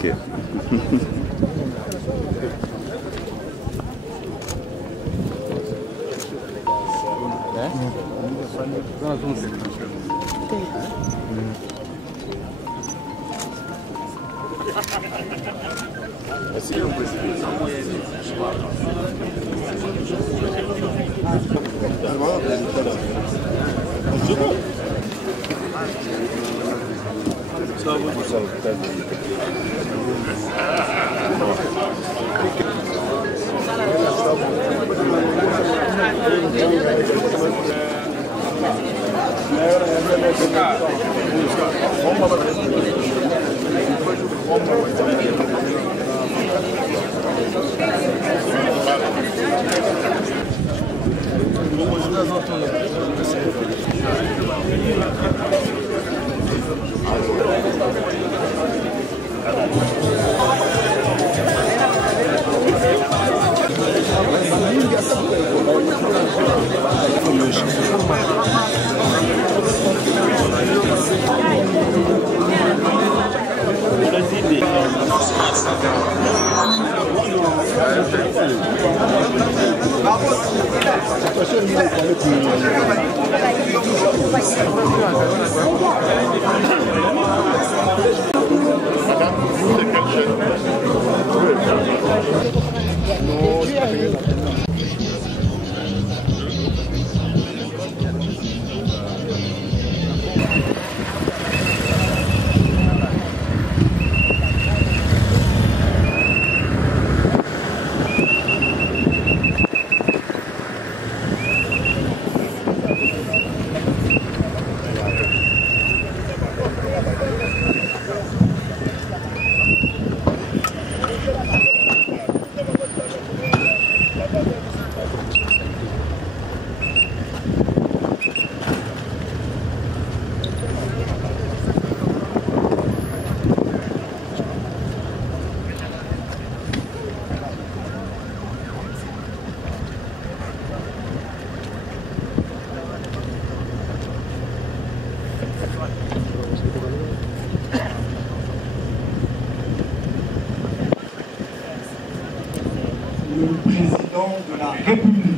Ok. Le président de la République.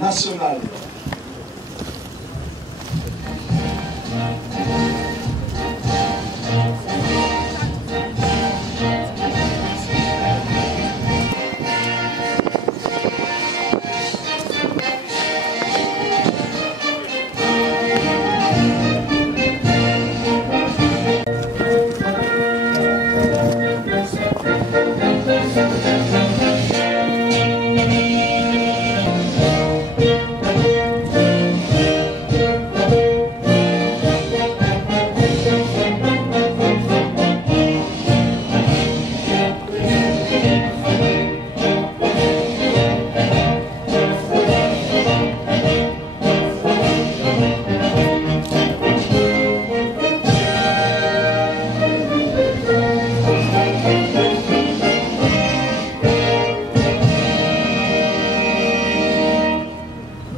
National.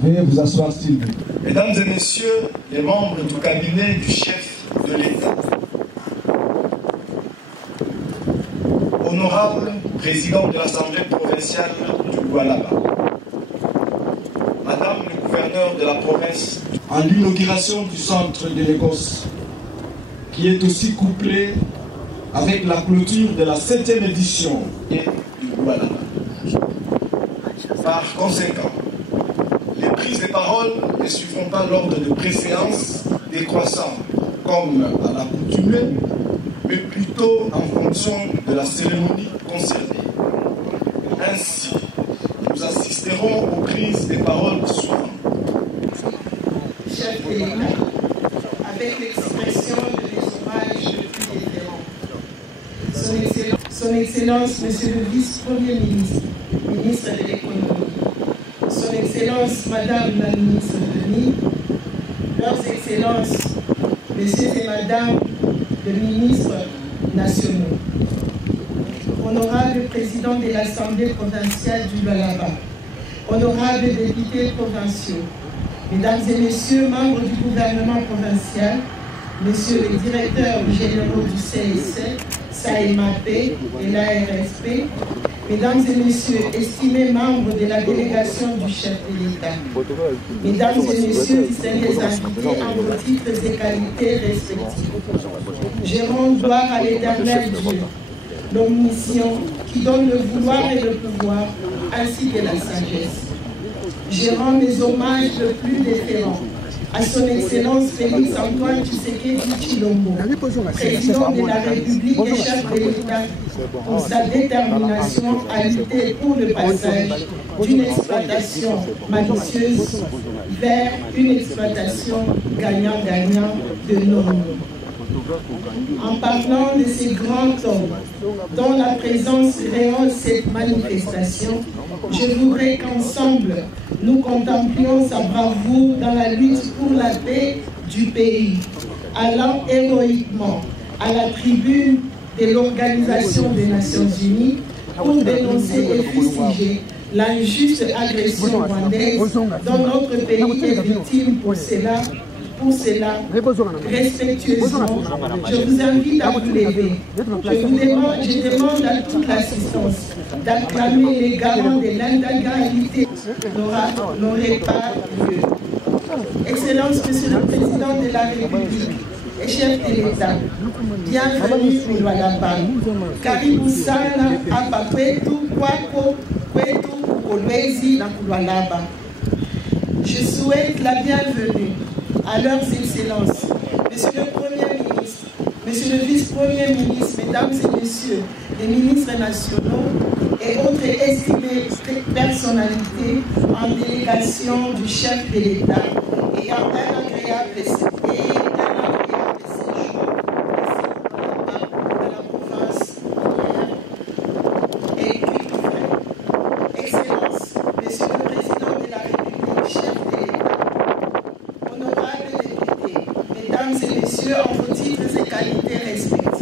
Veuillez vous asseoir, s'il vous plaît. Mesdames et messieurs, les membres du cabinet du chef de l'État, honorable président de l'Assemblée provinciale du Lualaba, Madame le gouverneur de la province, en l'inauguration du centre de Lagos, qui est aussi couplé avec la clôture de la 7e édition du Lualaba. Par conséquent, les prises de parole ne suivront pas l'ordre de préséance décroissant comme à l'accoutumée, mais plutôt en fonction de la cérémonie concernés. Ainsi, nous assisterons aux prises des paroles suivantes. Chef de l'État, avec l'expression de mes hommages le plus déférent, Son Excellence, Monsieur le Vice-Premier ministre, ministre de l'Économie, Son Excellence, Madame la ministre Denis, Leurs Excellences, Messieurs et Madame les ministres nationaux, Honorable Président de l'Assemblée provinciale du Lualaba, Honorables députés provinciaux, Mesdames et Messieurs, membres du gouvernement provincial, Messieurs les directeurs généraux du CSC, SAEMAP et l'ARSP, Mesdames et Messieurs, estimés membres de la délégation du chef de l'État, Mesdames et Messieurs, distingués invités en vos titres et qualités respectifs, je rends gloire à l'Éternel Dieu, l'omniscient, qui donne le vouloir et le pouvoir, ainsi que la sagesse. Je rends mes hommages le plus déférents à son Excellence Félix Antoine Tshisekedi Tshilombo, président de la République et chef de l'État, pour sa détermination à lutter pour le passage d'une exploitation malicieuse vers une exploitation gagnant-gagnant de nos mondes. En parlant de ces grands hommes dont la présence rehausse cette manifestation, je voudrais qu'ensemble nous contemplions sa bravoure dans la lutte pour la paix du pays, allant héroïquement à la tribune de l'Organisation des Nations Unies pour dénoncer et fustiger l'injuste agression rwandaise dont notre pays est victime. Pour cela, respectueusement, je vous invite à vous lever. Je demande à toute l'assistance d'acclamer les garants de l'intégralité n'aurait pas lieu. Excellence, Monsieur le Président de la République et chef de l'État, bienvenue au Lualaba. Karibu sana hapa kwetu kwako kwetu Kolwezi na Lualaba. Je souhaite la bienvenue à leurs excellences, Monsieur le Premier ministre, Monsieur le Vice-Premier ministre, Mesdames et Messieurs les ministres nationaux et autres estimées personnalités en délégation du chef de l'État et un agréable séjour dans la province et culturelle. Excellence, Monsieur le Président de la République, chef de l'État, honorables députés, Mesdames et Messieurs, en vos titres et qualités respectives.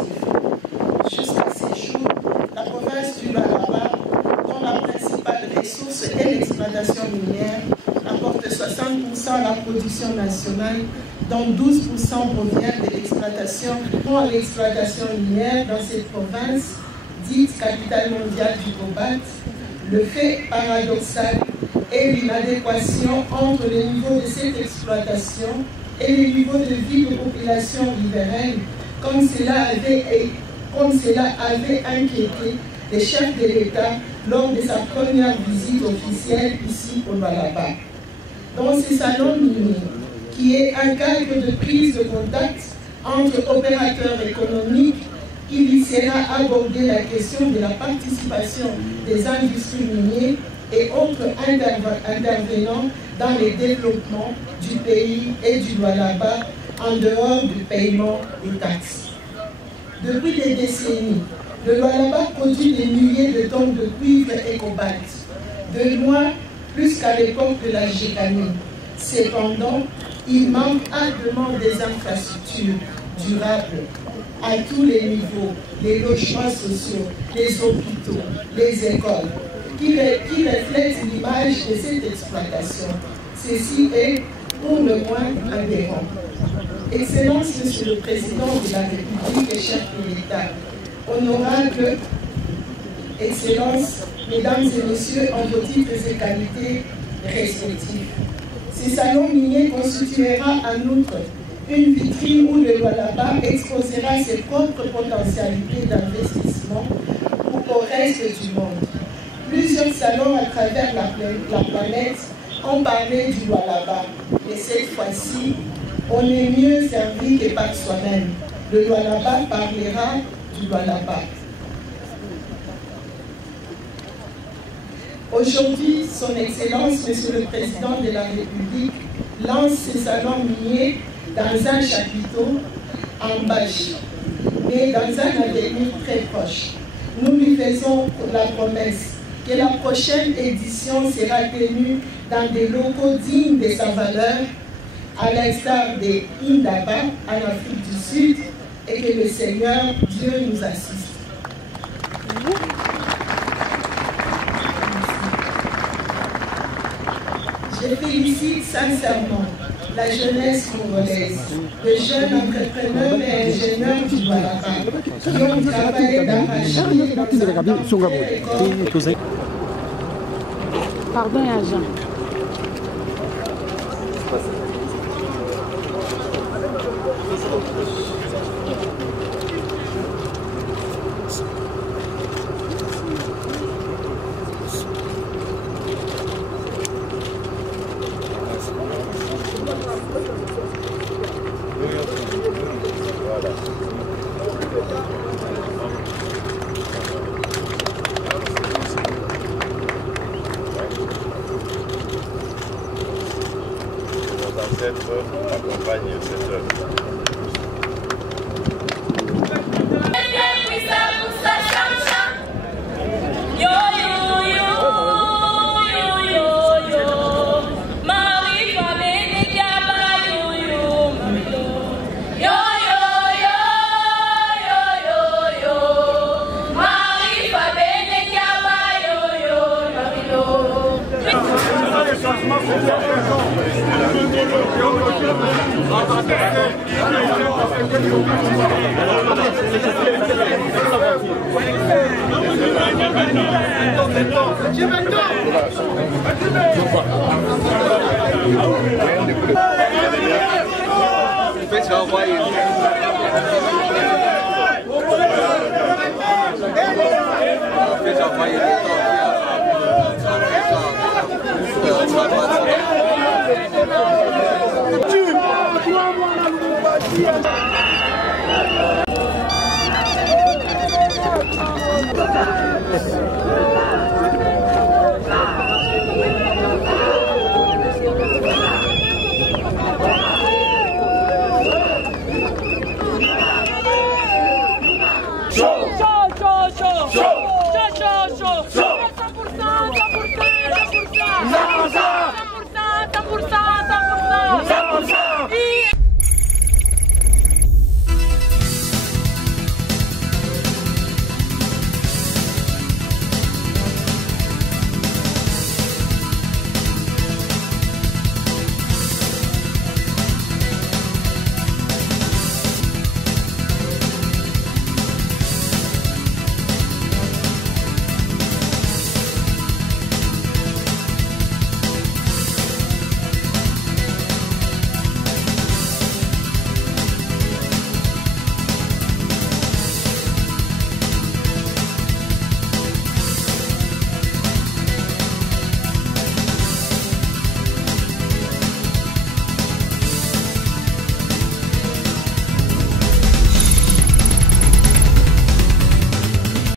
Jusqu'à ces jours, la province du Lualaba, dont la principale ressource est l'exploitation minière, apporte 60% à la production nationale, dont 12% provient de l'exploitation. Pour l'exploitation minière dans cette province, dite capitale mondiale du cobalt, le fait paradoxal est l'inadéquation entre le niveau de cette exploitation et le niveau de vie de population riveraine, comme cela avait inquiété les chefs de l'État lors de sa première visite officielle ici au Lualaba. Dans ce salon minier, qui est un cadre de prise de contact entre opérateurs économiques, il y sera abordé la question de la participation des industries minières et autres intervenants dans le développement du pays et du Lualaba en dehors du paiement des taxes. Depuis des décennies, le Lualaba produit des milliers de tonnes de cuivre et cobalt, de loin plus qu'à l'époque de la Gécanie. Cependant, il manque amplement des infrastructures durables à tous les niveaux, les logements sociaux, les hôpitaux, les écoles, qui reflètent l'image de cette exploitation. Ceci est pour le moins aberrant. Excellence, Monsieur le Président de la République et chef de l'État, honorables Excellences, Mesdames et Messieurs, en vos titres et qualités respectives. Ce salon minier constituera en outre une vitrine où le Lualaba exposera ses propres potentialités d'investissement au reste du monde. Plusieurs salons à travers la planète ont parlé du Lualaba, et cette fois-ci, on est mieux servi que par soi-même. Le Lualaba parlera du Lualaba. Aujourd'hui, Son Excellence, Monsieur le Président de la République, lance ses salons miniers dans un chapiteau en bâche, mais dans un avenir très proche. Nous lui faisons la promesse que la prochaine édition sera tenue dans des locaux dignes de sa valeur, à l'instar des Indaba en Afrique du Sud, et que le Seigneur Dieu nous assiste. Je félicite sincèrement la jeunesse congolaise, les jeunes entrepreneurs et ingénieurs du Baraba qui ont travaillé d'arrache-pied dans un Pardon, agent. Accompagne cette œuvre. Fez